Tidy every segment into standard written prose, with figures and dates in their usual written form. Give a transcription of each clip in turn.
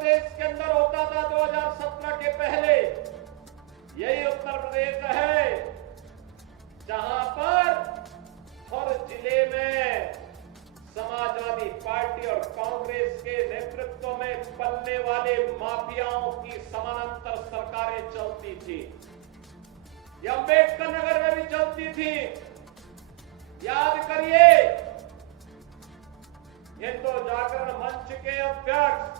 प्रदेश के अंदर होता था 2017 के पहले, यही उत्तर प्रदेश है जहां पर हर जिले में समाजवादी पार्टी और कांग्रेस के नेतृत्व में पलने वाले माफियाओं की समानांतर सरकारें चलती थी। यह अम्बेडकर नगर में भी चलती थी। याद करिए, हिंदू जागरण मंच के अध्यक्ष,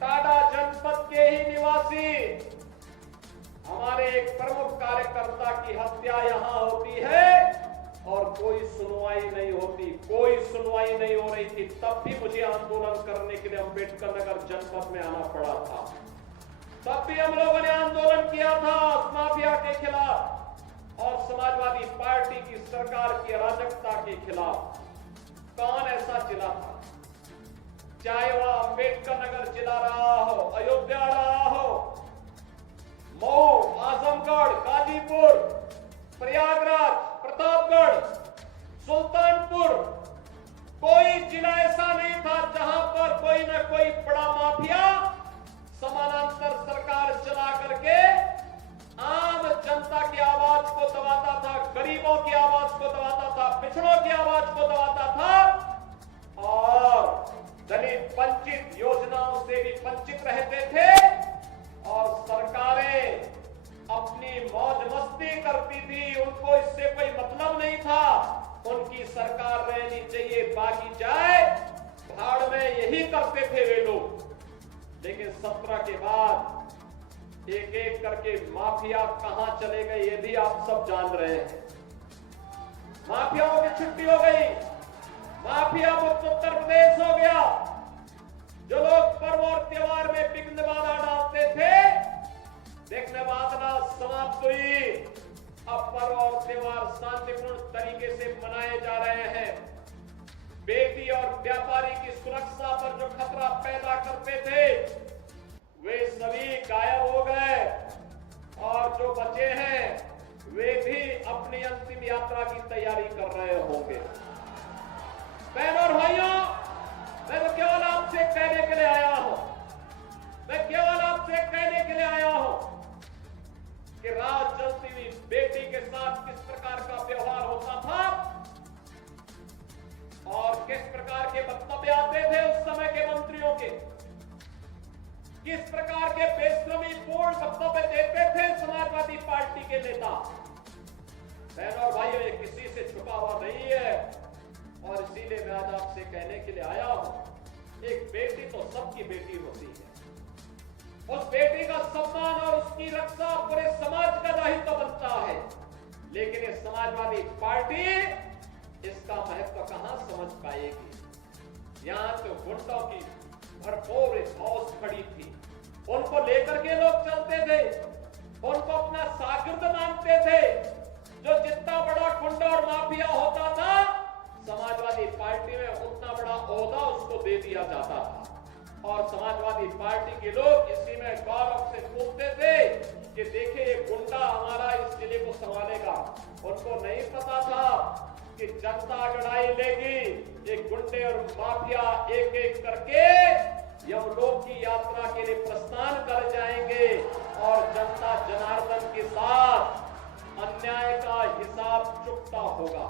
टाडा जनपद के ही निवासी, हमारे एक प्रमुख कार्यकर्ता की हत्या यहां होती है और कोई सुनवाई नहीं होती, कोई सुनवाई नहीं हो रही थी। तब भी मुझे आंदोलन करने के लिए अम्बेडकर नगर जनपद में आना पड़ा था। तब भी हम लोगों ने आंदोलन किया था माफिया के खिलाफ और समाजवादी पार्टी की सरकार की अराजकता के खिलाफ। कौन ऐसा जिला था, चाहे वह अम्बेडकर नगर जिला रहा हो, अयोध्या रहा हो, मऊ, आजमगढ़, गाजीपुर, प्रयागराज, प्रतापगढ़, सुल्तानपुर, कोई जिला ऐसा नहीं था जहां पर कोई न कोई बड़ा माफिया समानांतर सरकार चला करके आम जनता की आवाज को दबाता था, गरीबों की आवाज को दबाता था, पिछड़ों की आवाज को दबाता था और दलित वंचित योजनाओं से भी वंचित रहते थे और सरकारें अपनी मौज मस्ती करती थी। उनको इससे कोई मतलब नहीं था, उनकी सरकार रहनी चाहिए, बाकी जाए भाड़ में, यही करते थे वे लोग। लेकिन 17 के बाद एक एक करके माफिया कहां चले गए ये भी आप सब जान रहे हैं। माफियाओं की छुट्टी हो गई, माफिया मुक्त उत्तर प्रदेश हो गया। जो लोग पर्व और त्योहार में विघ्न बाधा डालते थे, देखने बाधा समाप्त हुई। अब पर्व और त्योहार शांतिपूर्ण तरीके से मनाए जा रहे हैं। बेटी और व्यापारी की सुरक्षा पर जो खतरा पैदा करते थे वे सभी गायब हो गए और जो बचे हैं वे भी अपनी अंतिम यात्रा की तैयारी कर रहे होंगे। बहनों और भाइयों, मैं तो केवल आपसे कहने के लिए आया हूं, मैं केवल आपसे कहने के लिए आया हूं कि रात जलती हुई बेटी के साथ किस प्रकार का व्यवहार होता था और किस प्रकार के वक्तव्य आते थे उस समय के मंत्रियों के, किस प्रकार के बेशर्मी पूर्ण वक्तव्य देते थे समाजवादी पार्टी के नेता। बहनों और भाइयों, ये किसी से छुपा हुआ नहीं है और इसीलिए मैं आज आपसे कहने के लिए आया हूं, एक बेटी तो सबकी बेटी होती है। उस बेटी का सम्मान और उसकी रक्षा पूरे समाज का दायित्व बनता है। लेकिन ये समाजवादी पार्टी इसका महत्व कहां समझ पाएगी। यहां तो गुंडों की भरपूर फौज खड़ी थी, उनको लेकर के लोग चलते थे, उनको अपना शागिर्द मानते थे। जो जितना बड़ा गुंडा और माफिया होता था, समाजवादी पार्टी में उतना बड़ा ओहदा उसको दे दिया जाता था और समाजवादी पार्टी के लोग इसी में गौरव से पूछते थे कि देखिए ये गुंडा हमारा इस जिले को संभालेगा। उनको नहीं पता था कि जनता लड़ाई लेगी, ये गुंडे और माफिया एक एक करके यमलोक की यात्रा के लिए प्रस्थान कर जाएंगे और जनता जनार्दन के साथ अन्याय का हिसाब चुकता होगा।